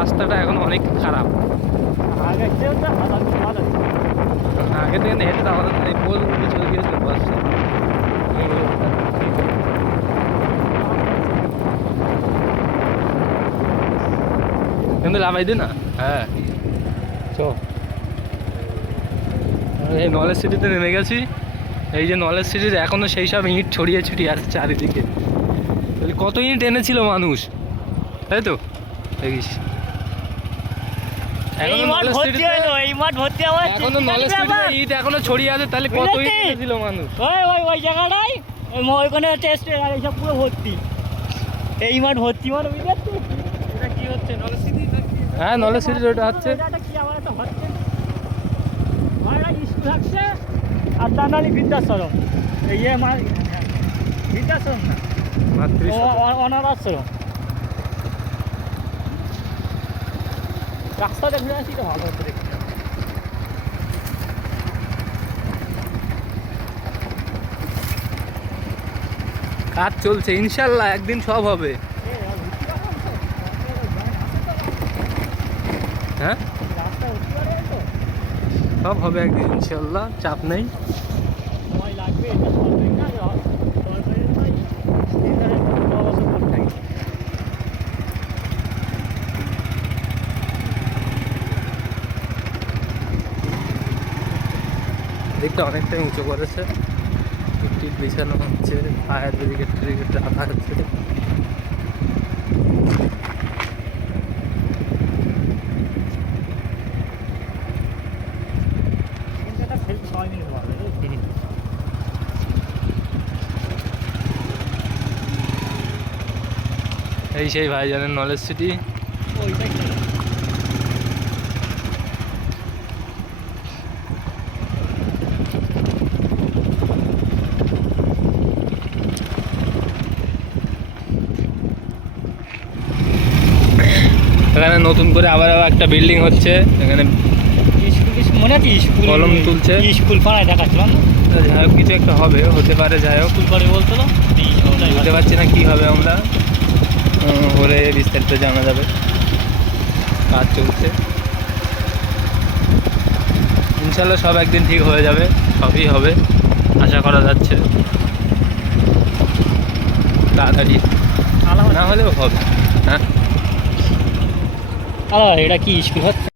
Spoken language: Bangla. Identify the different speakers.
Speaker 1: রাস্তাটা এখন অনেক খারাপ।
Speaker 2: আগে তো
Speaker 1: থেকে হেঁটে তো আমাদের এই পোল উঠে চলে গিয়েছিল কিন্তু লাভাই দে না? হ্যাঁ। চ। এই নলেজ সিটিতে নেমে গেছি। এই যে নলেজ সিটির এখনও সেই সব ইট ছড়িয়ে ছড়িয়ে আছে চারিদিকে। তাহলে কত ইট এনেছিল মানুষ? তাই তো? দেখিস।
Speaker 2: এই মাঠ ভর্তি হলো এই মাঠ ভর্তি আমার
Speaker 1: এখনও নলেজ সিটিতে এখনও ছড়িয়ে আছে তাহলে কত। মানুষ?
Speaker 2: ওই ওই ওই জায়গাটাই ওই ম- ওইখানে টেস্ট আর এইসব পুরো ভর্তি। এই মাঠ ভর্তি মানে বুঝতে
Speaker 3: এটা কি হচ্ছে? নলেজ সিটি
Speaker 1: হ্যাঁ নলেজ সিটির ওটা হচ্ছে।
Speaker 2: এটা কি আমার একটা হচ্ছে আমার একটা স্কুল থাকছে আর দানালি বৃদ্ধাশ্রম। এই না? অনাথ আশ্রম রাস্তা দেখে আসি তো ভালো হতো দেখতে।
Speaker 1: কাজ চলছে ইনশাল্লাহ একদিন সব হবে। হ্যাঁ? সব হবে একদিন ইনশাল্লাহ চাপ নেই।
Speaker 2: সময় লাগবে এটা সরকারি না সরকারি নয় এখানে ছ বছর পর থাকে
Speaker 1: দিকটা অনেকটাই উঁচু করেছে। টিট বিছানো হচ্ছে ফায়ার ব্রিগেড ট্রিগেড রাখা হচ্ছে। এই সেই ভাইজানের নলেজ সিটি এখানে নতুন করে আবার একটা বিল্ডিং হচ্ছে এখানে
Speaker 2: মনে আছে স্কুল
Speaker 1: কলম তুলছে।
Speaker 2: স্কুল পাড়ায় দেখাচ্ছিলাম
Speaker 1: যাই হোক কিছু একটা হবে হতে পারে যাই হোক।
Speaker 2: স্কুল পাড়ে বলতো
Speaker 1: বুঝতে পারছি না কী হবে আমরা। হলে বিস্তারিত জানা যাবে। কাজ চলছে। ইনশাল্লাহ সব একদিন ঠিক হয়ে যাবে সবই হবে আশা করা যাচ্ছে। তাড়াতাড়ি। না হলেও হবে। হ্যাঁ?
Speaker 2: এটা কি হচ্ছে